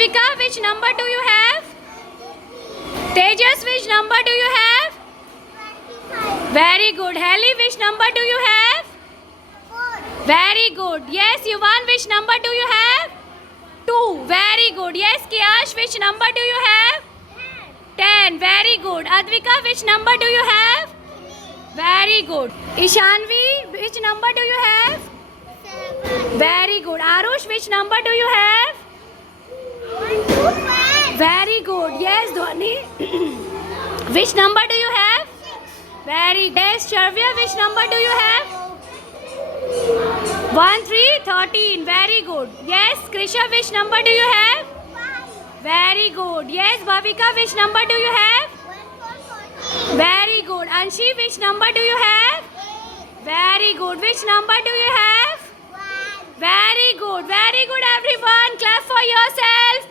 Vika, which number do you have? Tejas, which number do you have? 25. Very good. Heli, which number do you have? 4. Very good. Yes, Yuvan, which number do you have? 2. Very good. Yes, Kiyash, which number do you have? 10. Very good. Advika, which number do you have? 3. Very good. Ishanvi, which number do you have? 7. Very good. Arush, which number do you have? 1, 2, 5. Very good. Yes, Dhwani. Which number do you have? 6. Very good. Yes, Sharvya, which number do you have? 1, 3, 13. Very good. Yes, Krisha, which number do you have? 5. Very good. Yes, Bhavika, which number do you have? 1, 4, 14. Very good. Anshi, which number do you have? 8. Very good. Which number do you have? 1. Very good. Very good, everyone. Clap for yourself.